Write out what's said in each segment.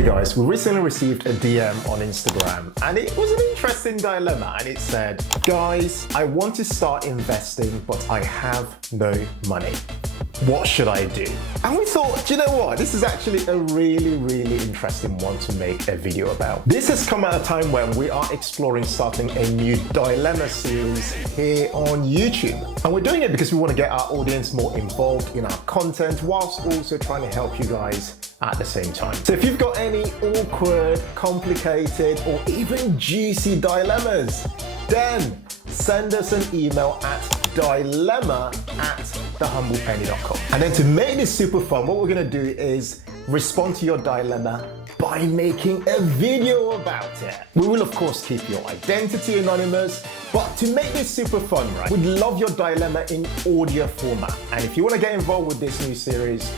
Hey guys, we recently received a DM on Instagram and it was an interesting dilemma, and it said, guys, I want to start investing but I have no money. What should I do? And we thought, do you know what? This is actually a really interesting one to make a video about. This has come at a time when we are exploring starting a new dilemma series here on YouTube. And we're doing it because we want to get our audience more involved in our content whilst also trying to help you guys at the same time. So if you've got any awkward, complicated, or even juicy dilemmas, then send us an email at dilemma@thehumblepenny.com. And then to make this super fun, what we're gonna do is respond to your dilemma by making a video about it. We will of course keep your identity anonymous, but to make this super fun, right, we'd love your dilemma in audio format. And if you wanna get involved with this new series,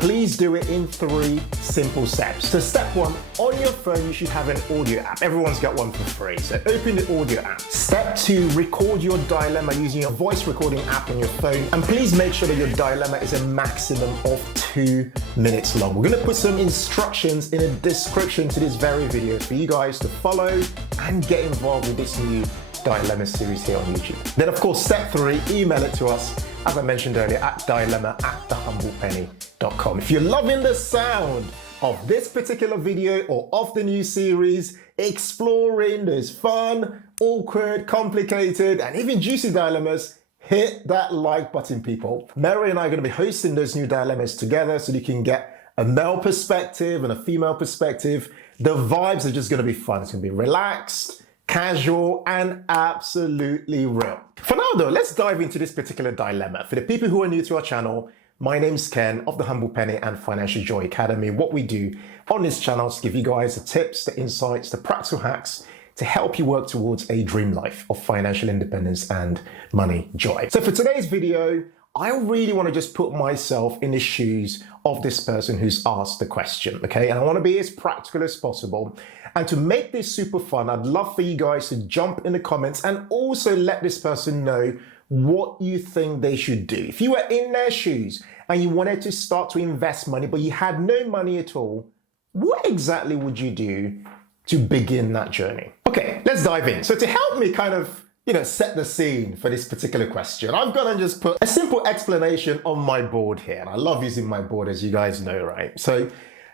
please do it in 3 simple steps. So step 1, on your phone you should have an audio app. Everyone's got one for free, so open the audio app. Step 2, record your dilemma using your voice recording app on your phone, and please make sure that your dilemma is a maximum of 2 minutes long. We're gonna put some instructions in a description to this very video for you guys to follow and get involved with this new dilemma series here on YouTube. Then of course, step 3, email it to us, as I mentioned earlier, at dilemma@thehumblepenny.com. If you're loving the sound of this particular video or of the new series, exploring those fun, awkward, complicated, and even juicy dilemmas, hit that like button, people. Mary and I are going to be hosting those new dilemmas together so you can get a male perspective and a female perspective. The vibes are just going to be fun. It's going to be relaxed, casual, and absolutely real. For now though, let's dive into this particular dilemma. For the people who are new to our channel, my name's Ken of the Humble Penny and Financial Joy Academy. What we do on this channel is give you guys the tips, the insights, the practical hacks to help you work towards a dream life of financial independence and money joy. So for today's video, I really want to just put myself in the shoes of this person who's asked the question, okay? And I want to be as practical as possible. And to make this super fun, I'd love for you guys to jump in the comments and also let this person know what you think they should do. If you were in their shoes and you wanted to start to invest money, but you had no money at all, what exactly would you do to begin that journey? Okay, let's dive in. So to help me kind of set the scene for this particular question, I've gonna just put a simple explanation on my board here. And I love using my board, as you guys know, right? So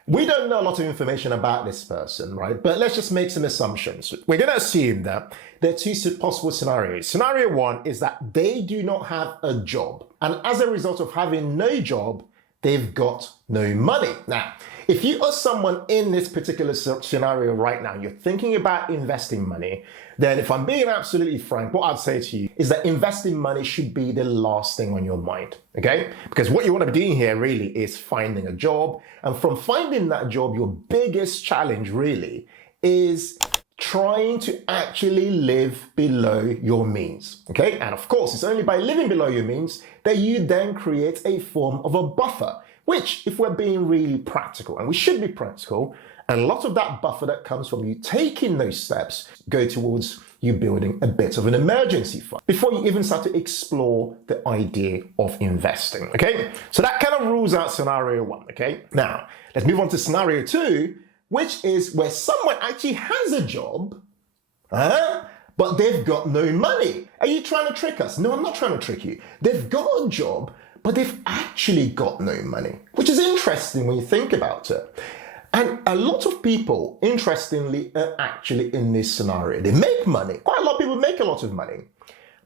we don't know a lot of information about this person, right? But let's just make some assumptions. We're gonna assume that there are 2 possible scenarios. Scenario 1 is that they do not have a job. And as a result of having no job, they've got no money. Now, if you are someone in this particular scenario right now, you're thinking about investing money, then if I'm being absolutely frank, what I'd say to you is that investing money should be the last thing on your mind, okay? Because what you want to be doing here really is finding a job. And from finding that job, your biggest challenge really is trying to actually live below your means, okay? And of course, it's only by living below your means that you then create a form of a buffer, which, if we're being really practical, and we should be practical, and a lot of that buffer that comes from you taking those steps go towards you building a bit of an emergency fund before you even start to explore the idea of investing, okay? So that kind of rules out scenario 1, okay? Now, let's move on to scenario 2, which is where someone actually has a job, but they've got no money. Are you trying to trick us? No, I'm not trying to trick you. They've got a job, but they've actually got no money, which is interesting when you think about it. And a lot of people, interestingly, are actually in this scenario. They make money. Quite a lot of people make a lot of money,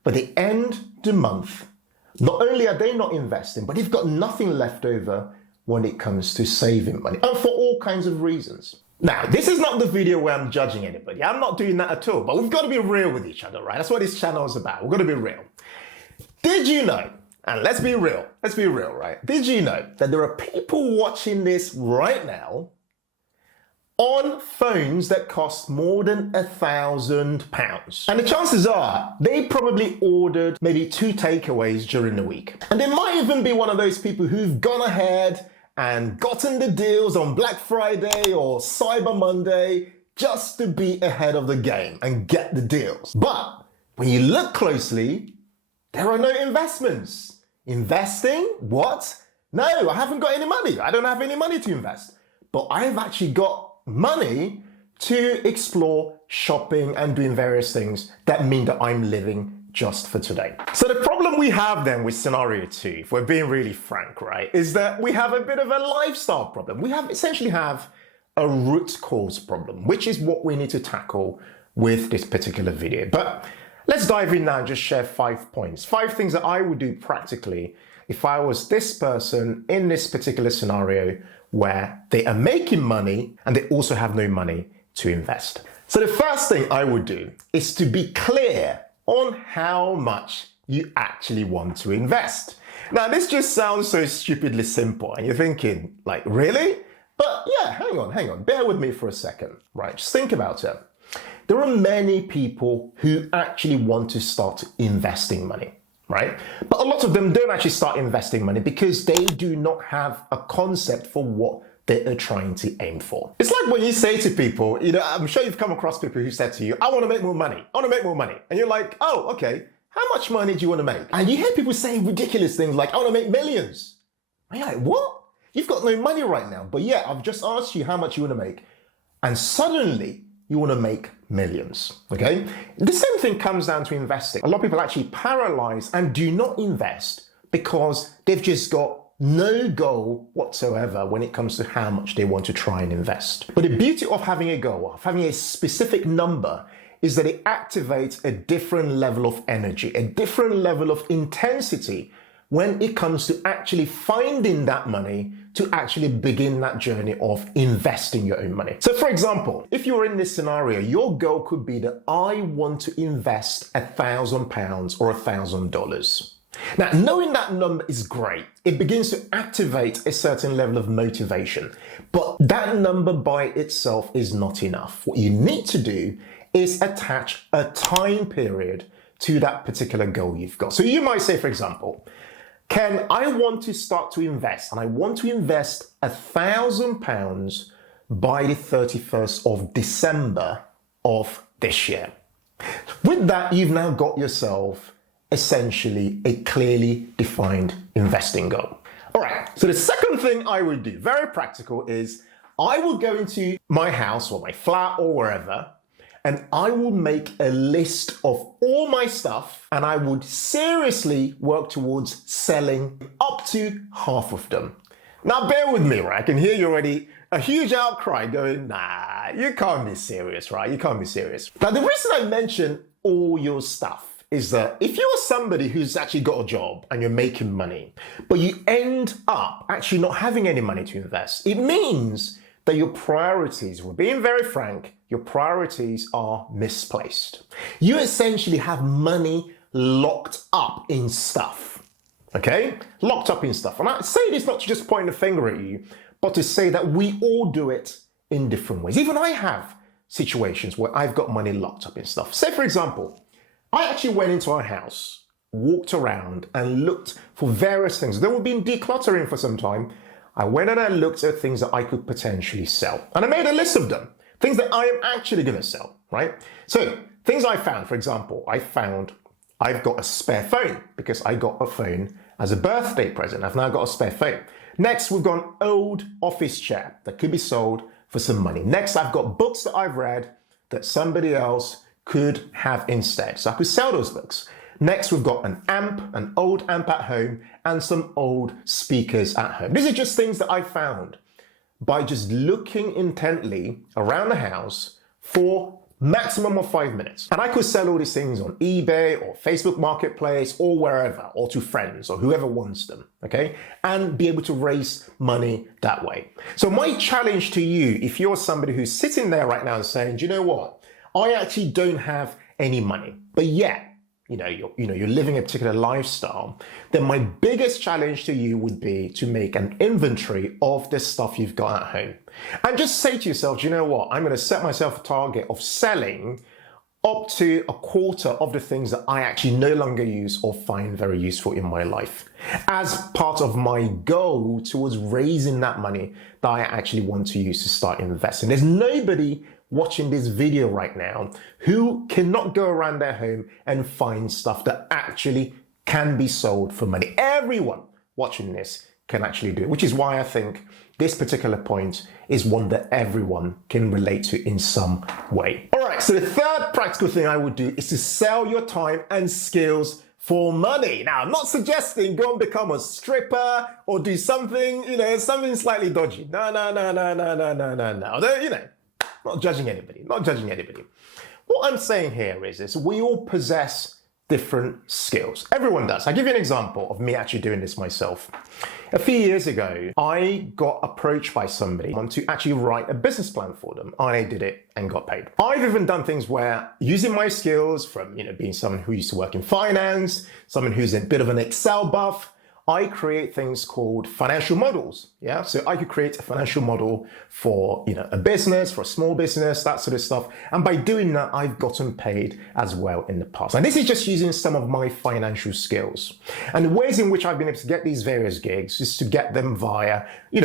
but they end the month. Not only are they not investing, but they've got nothing left over when it comes to saving money, and for all kinds of reasons. Now, this is not the video where I'm judging anybody. I'm not doing that at all, but we've got to be real with each other, right? That's what this channel is about. We've got to be real. Did you know, and let's be real, right? Did you know that there are people watching this right now on phones that cost more than £1,000? And the chances are they probably ordered maybe 2 takeaways during the week. And they might even be one of those people who've gone ahead and gotten the deals on Black Friday or Cyber Monday just to be ahead of the game and get the deals. But when you look closely, there are no investments. Investing? What? No, I haven't got any money. I don't have any money to invest. But I've actually got money to explore shopping and doing various things that mean that I'm living just for today. So the problem we have then with scenario 2, if we're being really frank, right, is that we have a bit of a lifestyle problem. We essentially have a root cause problem, which is what we need to tackle with this particular video. But let's dive in now and just share 5 points, 5 things that I would do practically if I was this person in this particular scenario where they are making money and they also have no money to invest. So the first thing I would do is to be clear on how much you actually want to invest. Now, this just sounds so stupidly simple, and you're thinking, like, really? But yeah, hang on, bear with me for a second, right? Just think about it. There are many people who actually want to start investing money, right? But a lot of them don't actually start investing money because they do not have a concept for what they are trying to aim for. It's like when you say to people, I'm sure you've come across people who said to you, I want to make more money. I want to make more money. And you're like, oh, okay. How much money do you want to make? And you hear people saying ridiculous things like, I want to make millions. And you're like, what? You've got no money right now. But yeah, I've just asked you how much you want to make. And suddenly you want to make millions, okay? The same thing comes down to investing. A lot of people actually paralyze and do not invest because they've just got no goal whatsoever when it comes to how much they want to try and invest. But the beauty of having a goal, of having a specific number, is that it activates a different level of energy, a different level of intensity when it comes to actually finding that money to actually begin that journey of investing your own money. So for example, if you're in this scenario, your goal could be that I want to invest £1,000 or $1,000. Now, knowing that number is great. It begins to activate a certain level of motivation, but that number by itself is not enough. What you need to do is attach a time period to that particular goal you've got. So you might say, for example, Ken, I want to start to invest, and I want to invest £1,000 by the 31st of December of this year. With that, you've now got yourself essentially a clearly defined investing goal. All right, so the second thing I would do, very practical, is I will go into my house or my flat or wherever, and I will make a list of all my stuff, and I would seriously work towards selling up to half of them. Now, bear with me, right? I can hear you already, a huge outcry going, nah, you can't be serious, right? You can't be serious. Now, the reason I mention all your stuff is that if you're somebody who's actually got a job and you're making money, but you end up actually not having any money to invest, it means that your priorities, we're being very frank, your priorities are misplaced. You essentially have money locked up in stuff, okay? Locked up in stuff. And I say this not to just point a finger at you, but to say that we all do it in different ways. Even I have situations where I've got money locked up in stuff. Say, for example, I actually went into our house, walked around and looked for various things. They were been decluttering for some time. I went and I looked at things that I could potentially sell. And I made a list of them, things that I am actually going to sell, right? So things I found, for example, I've got a spare phone because I got a phone as a birthday present. I've now got a spare phone. Next, we've got an old office chair that could be sold for some money. Next, I've got books that I've read that somebody else could have instead. So I could sell those books. Next, we've got an amp, an old amp at home, and some old speakers at home. These are just things that I found by just looking intently around the house for maximum of 5 minutes. And I could sell all these things on eBay or Facebook Marketplace or wherever, or to friends or whoever wants them, okay? And be able to raise money that way. So my challenge to you, if you're somebody who's sitting there right now and saying, do you know what? I actually don't have any money, but yet, you're living a particular lifestyle, then my biggest challenge to you would be to make an inventory of the stuff you've got at home. And just say to yourself, do you know what? I'm going to set myself a target of selling up to a quarter of the things that I actually no longer use or find very useful in my life as part of my goal towards raising that money that I actually want to use to start investing. There's nobody watching this video right now who cannot go around their home and find stuff that actually can be sold for money. Everyone watching this can actually do it, which is why I think this particular point is one that everyone can relate to in some way. All right, so the third practical thing I would do is to sell your time and skills for money. Now, I'm not suggesting go and become a stripper or do something, something slightly dodgy. No. Not judging anybody, What I'm saying here is we all possess different skills. Everyone does. I'll give you an example of me actually doing this myself. A few years ago, I got approached by somebody to actually write a business plan for them. I did it and got paid. I've even done things where using my skills from, being someone who used to work in finance, someone who's a bit of an Excel buff, I create things called financial models. Yeah. So I could create a financial model for, a business, for a small business, that sort of stuff. And by doing that, I've gotten paid as well in the past. And this is just using some of my financial skills. And the ways in which I've been able to get these various gigs is to get them via,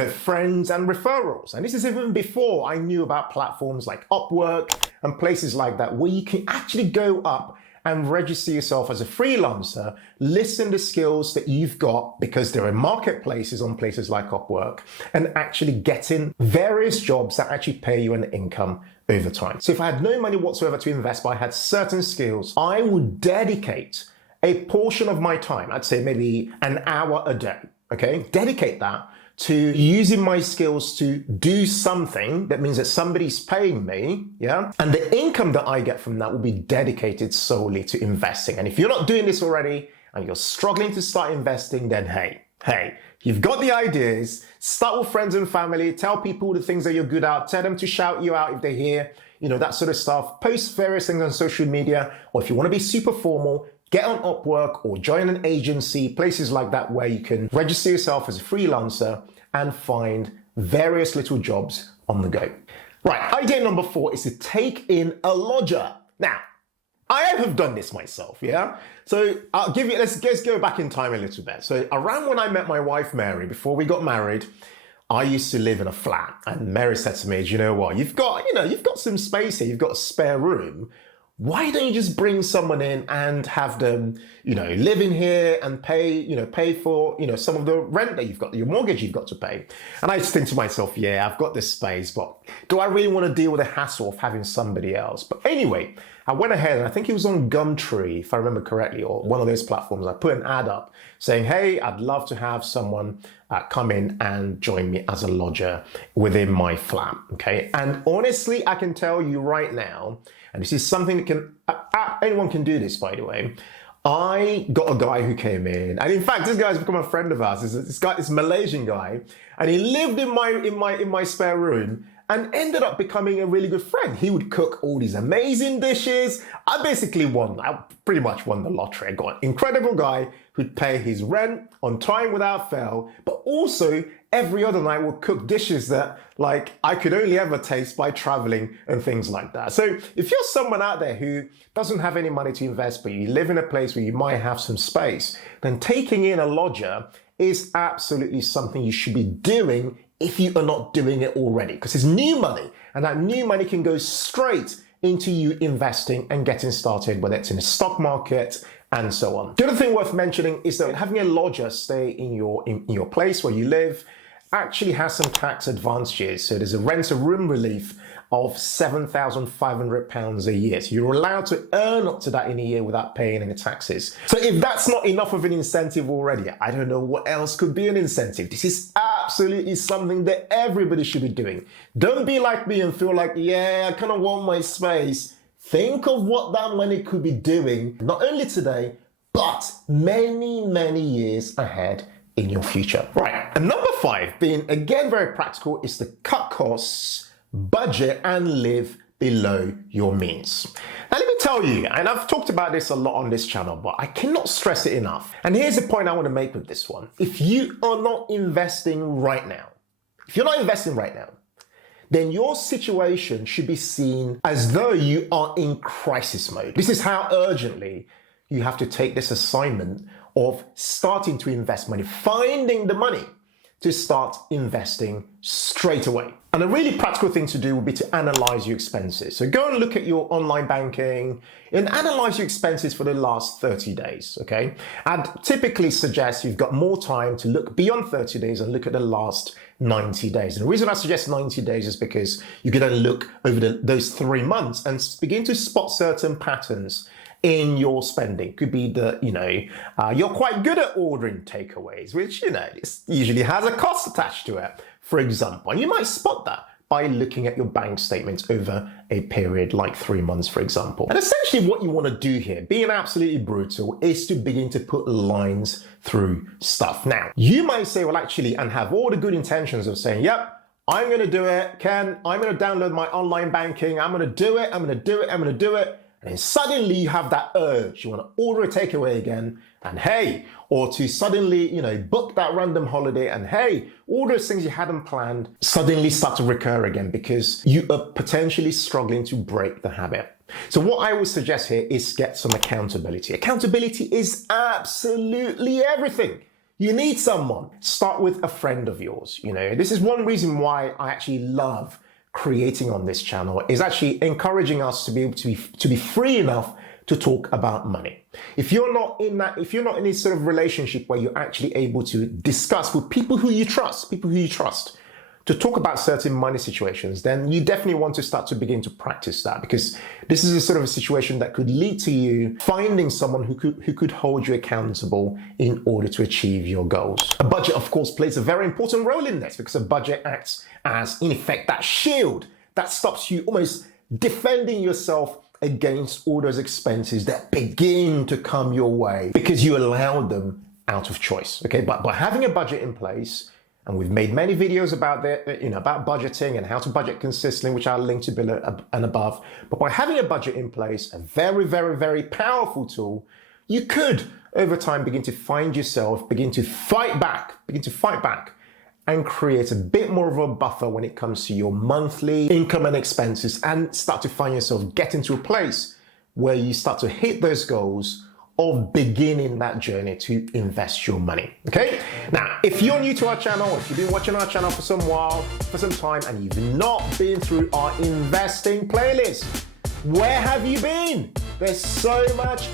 friends and referrals. And this is even before I knew about platforms like Upwork and places like that, where you can actually go up and register yourself as a freelancer, list in the skills that you've got because there are marketplaces on places like Upwork, and actually getting various jobs that actually pay you an income over time. So if I had no money whatsoever to invest, but I had certain skills, I would dedicate a portion of my time, I'd say maybe an hour a day, okay? Dedicate that to using my skills to do something that means that somebody's paying me, yeah? And the income that I get from that will be dedicated solely to investing. And if you're not doing this already and you're struggling to start investing, then hey, you've got the ideas, start with friends and family, tell people the things that you're good at, tell them to shout you out if they hear, that sort of stuff, post various things on social media, or if you want to be super formal, get on Upwork or join an agency, places like that where you can register yourself as a freelancer and find various little jobs on the go. Right, idea number 4 is to take in a lodger. Now, I have done this myself, yeah? So let's go back in time a little bit. So around when I met my wife, Mary, before we got married, I used to live in a flat, and Mary said to me, you know what, you've got some space here, you've got a spare room. Why don't you just bring someone in and have them, live in here and pay for, some of the rent that you've got, your mortgage you've got to pay. And I just think to myself, yeah, I've got this space, but do I really want to deal with the hassle of having somebody else? But anyway, I went ahead, and I think it was on Gumtree, if I remember correctly, or one of those platforms. I put an ad up saying, hey, I'd love to have someone come in and join me as a lodger within my flat, okay? And honestly, I can tell you right now, and this is something that anyone can do this, by the way. I got a guy who came in, and in fact, this guy's become a friend of ours. This Malaysian guy, and he lived in my spare room and ended up becoming a really good friend. He would cook all these amazing dishes. I pretty much won the lottery. I got an incredible guy who'd pay his rent on time without fail, but also every other night would cook dishes that I could only ever taste by traveling and things like that. So if you're someone out there who doesn't have any money to invest, but you live in a place where you might have some space, then taking in a lodger is absolutely something you should be doing if you are not doing it already, because it's new money, and that new money can go straight into you investing and getting started, whether it's in the stock market and so on. The other thing worth mentioning is that having a lodger stay in your place where you live actually has some tax advantages. So there's a rent-a-room relief of £7,500 a year. So you're allowed to earn up to that in a year without paying any taxes. So if that's not enough of an incentive already, I don't know what else could be an incentive. This is absolutely something that everybody should be doing. Don't be like me and feel like, yeah, I kind of want my space. Think of what that money could be doing, not only today, but many, many years ahead in your future. Right, and number 5, being again very practical, is to cut costs, budget, and live below your means. Now let me tell you, and I've talked about this a lot on this channel, but I cannot stress it enough. And here's the point I want to make with this one. If you are not investing right now, then your situation should be seen as though you are in crisis mode. This is how urgently you have to take this assignment of starting to invest money, finding the money to start investing straight away. And a really practical thing to do would be to analyze your expenses. So go and look at your online banking and analyze your expenses for the last 30 days, okay? I'd typically suggest you've got more time to look beyond 30 days and look at the last 90 days. And the reason I suggest 90 days is because you can then look over those 3 months and begin to spot certain patterns in your spending. Could be that, you're quite good at ordering takeaways, which, it usually has a cost attached to it, for example. And you might spot that by looking at your bank statements over a period like 3 months, for example. And essentially what you want to do here, being absolutely brutal, is to begin to put lines through stuff. Now, you might say, well, actually, and have all the good intentions of saying, yep, I'm going to do it, Ken, I'm going to download my online banking, I'm going to do it, I'm going to do it, I'm going to do it. And suddenly you have that urge, you want to order a takeaway again, and hey, or to suddenly, book that random holiday, and hey, all those things you hadn't planned suddenly start to recur again because you are potentially struggling to break the habit. So what I would suggest here is get some accountability. Accountability is absolutely everything. You need someone. Start with a friend of yours. This is one reason why I actually love creating on this channel, is actually encouraging us to be able to be free enough to talk about money. If you're not in this sort of relationship where you're actually able to discuss with people who you trust, to talk about certain money situations, then you definitely want to start to begin to practice that, because this is a sort of a situation that could lead to you finding someone who could hold you accountable in order to achieve your goals. A budget, of course, plays a very important role in this, because a budget acts as, in effect, that shield that stops you almost defending yourself against all those expenses that begin to come your way because you allowed them out of choice. Okay, but by having a budget in place, and we've made many videos about that, about budgeting and how to budget consistently, which I'll link to below and above. But by having a budget in place, a very, very, very powerful tool, you could, over time, begin to find yourself, begin to fight back, and create a bit more of a buffer when it comes to your monthly income and expenses, and start to find yourself getting to a place where you start to hit those goals of beginning that journey to invest your money. Okay? Now, if you're new to our channel, if you've been watching our channel for some time, and you've not been through our investing playlist, where have you been? There's so much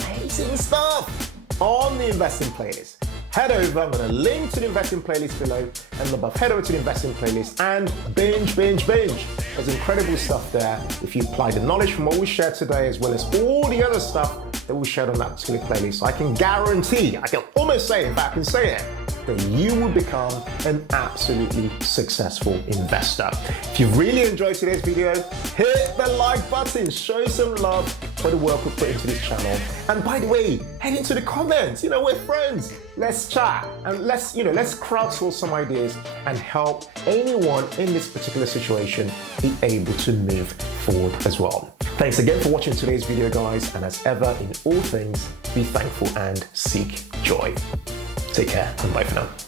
amazing stuff on the investing playlist. Head over, I'm going to link to the investing playlist below and above. Head over to the investing playlist and binge. There's incredible stuff there. If you apply the knowledge from what we shared today, as well as all the other stuff that we shared on that particular playlist, I can guarantee, I can almost say, if I can say it, that you will become an absolutely successful investor. If you've really enjoyed today's video, hit the like button, show some love for the work we put into this channel. And by the way, head into the comments, we're friends. Let's chat and let's crowdsource some ideas and help anyone in this particular situation be able to move forward as well. Thanks again for watching today's video, guys. And as ever, in all things, be thankful and seek joy. Take care and bye for now.